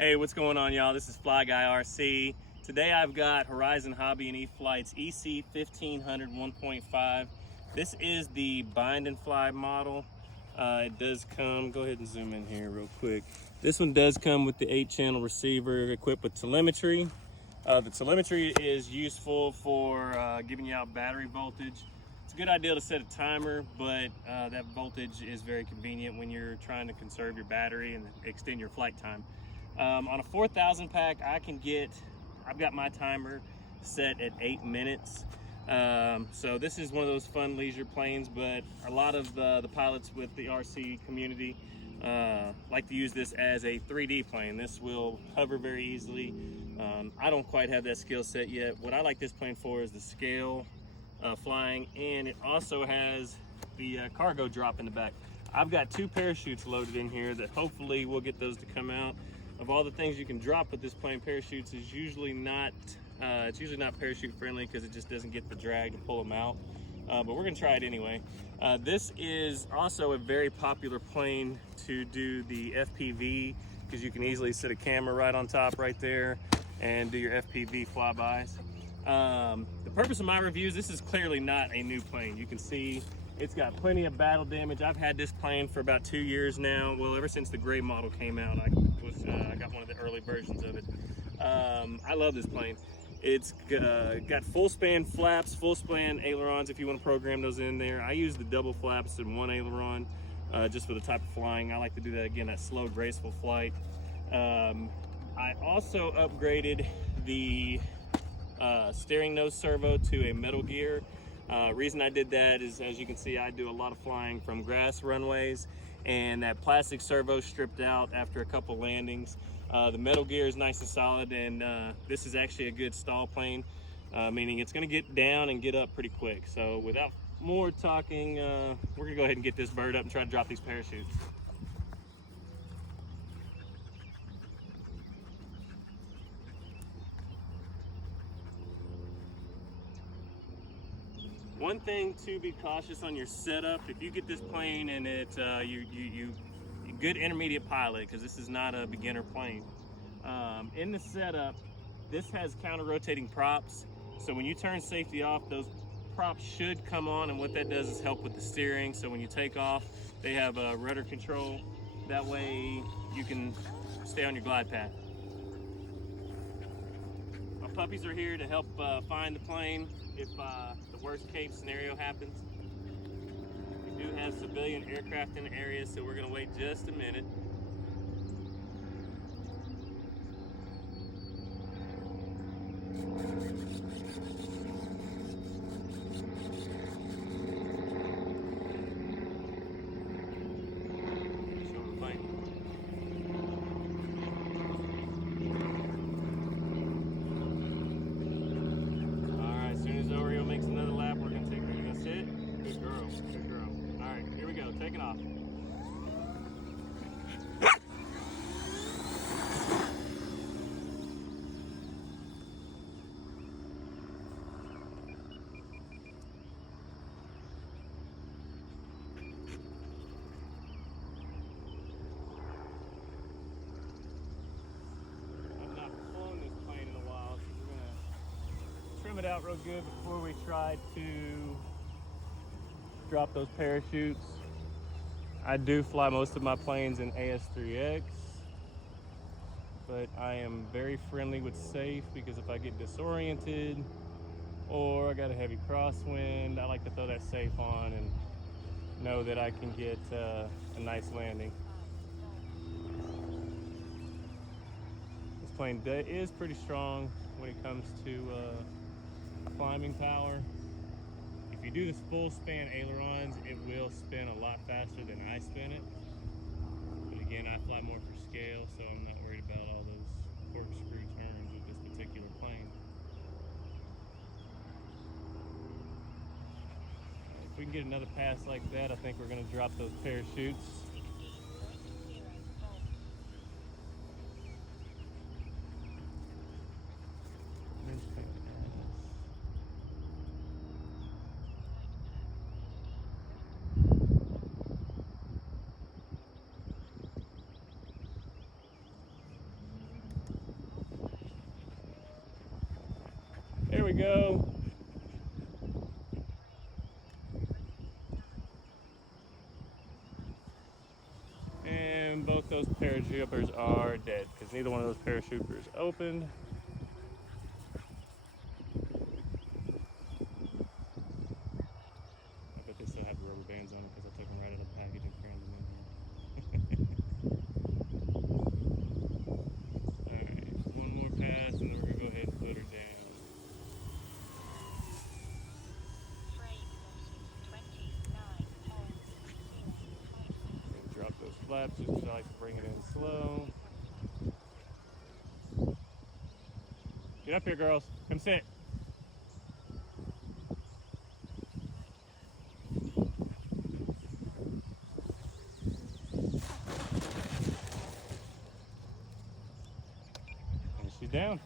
Hey, what's going on, y'all? This is FlyguyRC. Today I've got Horizon Hobby and Eflite's EC-1500 1.5. This is the bind and fly model. It does come, go ahead and zoom in here real quick. This one does come with the 8-channel receiver equipped with telemetry. The telemetry is useful for giving you out battery voltage. It's a good idea to set a timer, but that voltage is very convenient when you're trying to conserve your battery and extend your flight time. On a 4,000 pack, I've got my timer set at 8 minutes. So this is one of those fun leisure planes, but a lot of the pilots with the RC community like to use this as a 3D plane. This will hover very easily. I don't quite have that skill set yet. What I like this plane for is the scale flying, and it also has the cargo drop in the back. I've got 2 parachutes loaded in here that hopefully we'll get those to come out. Of all the things you can drop with this plane, parachutes is usually not parachute friendly because it just doesn't get the drag to pull them out. But we're gonna try it anyway. This is also a very popular plane to do the FPV, because you can easily set a camera right on top right there and do your FPV flybys. The purpose of my reviews, this is clearly not a new plane. You can see it's got plenty of battle damage. I've had this plane for about 2 years now. Well, ever since the gray model came out, I got one of the early versions of it. I love this plane. It's got full span flaps, full span ailerons if you want to program those in there. I use the double flaps and 1 aileron just for the type of flying. I like to do that, again, that slow, graceful flight. I also upgraded the steering nose servo to a metal gear. Reason I did that is, as you can see, I do a lot of flying from grass runways, and that plastic servo stripped out after a couple landings. The metal gear is nice and solid, and this is actually a good stall plane, meaning it's going to get down and get up pretty quick. So without more talking, we're going to go ahead and get this bird up and try to drop these parachutes. One thing to be cautious on your setup, if you get this plane and it's you good intermediate pilot, because this is not a beginner plane. In the setup, this has counter rotating props, so when you turn safety off, those props should come on, and what that does is help with the steering. So when you take off, they have a rudder control. That way you can stay on your glide path. My puppies are here to help find the plane if the worst case scenario happens. We do have civilian aircraft in the area, so we're going to wait just a minute. Show the plane. Oreo makes another lap, we're gonna take her. You gonna sit? Good girl, good girl. All right, here we go, taking off. I've not flown this plane in a while, so we're gonna trim it out real good before we try to drop those parachutes. I do fly most of my planes in AS3X, but I am very friendly with safe, because if I get disoriented or I got a heavy crosswind, I like to throw that safe on and know that I can get a nice landing. This plane is pretty strong when it comes to climbing power. If you do the full span ailerons, it will spin a lot faster than I spin it. But again, I fly more for scale, so I'm not worried about all those corkscrew turns with this particular plane. If we can get another pass like that, I think we're going to drop those parachutes. go. And both those parachuters are dead because neither one of those parachuters opened. I bet they still have the rubber bands on them because I took them right out of the package and crammed them in here. Alright, one more pass and then we're going to go ahead and put her down. Drop those flaps just because I like to bring it in slow. Get up here, girls. Come sit. And she's down.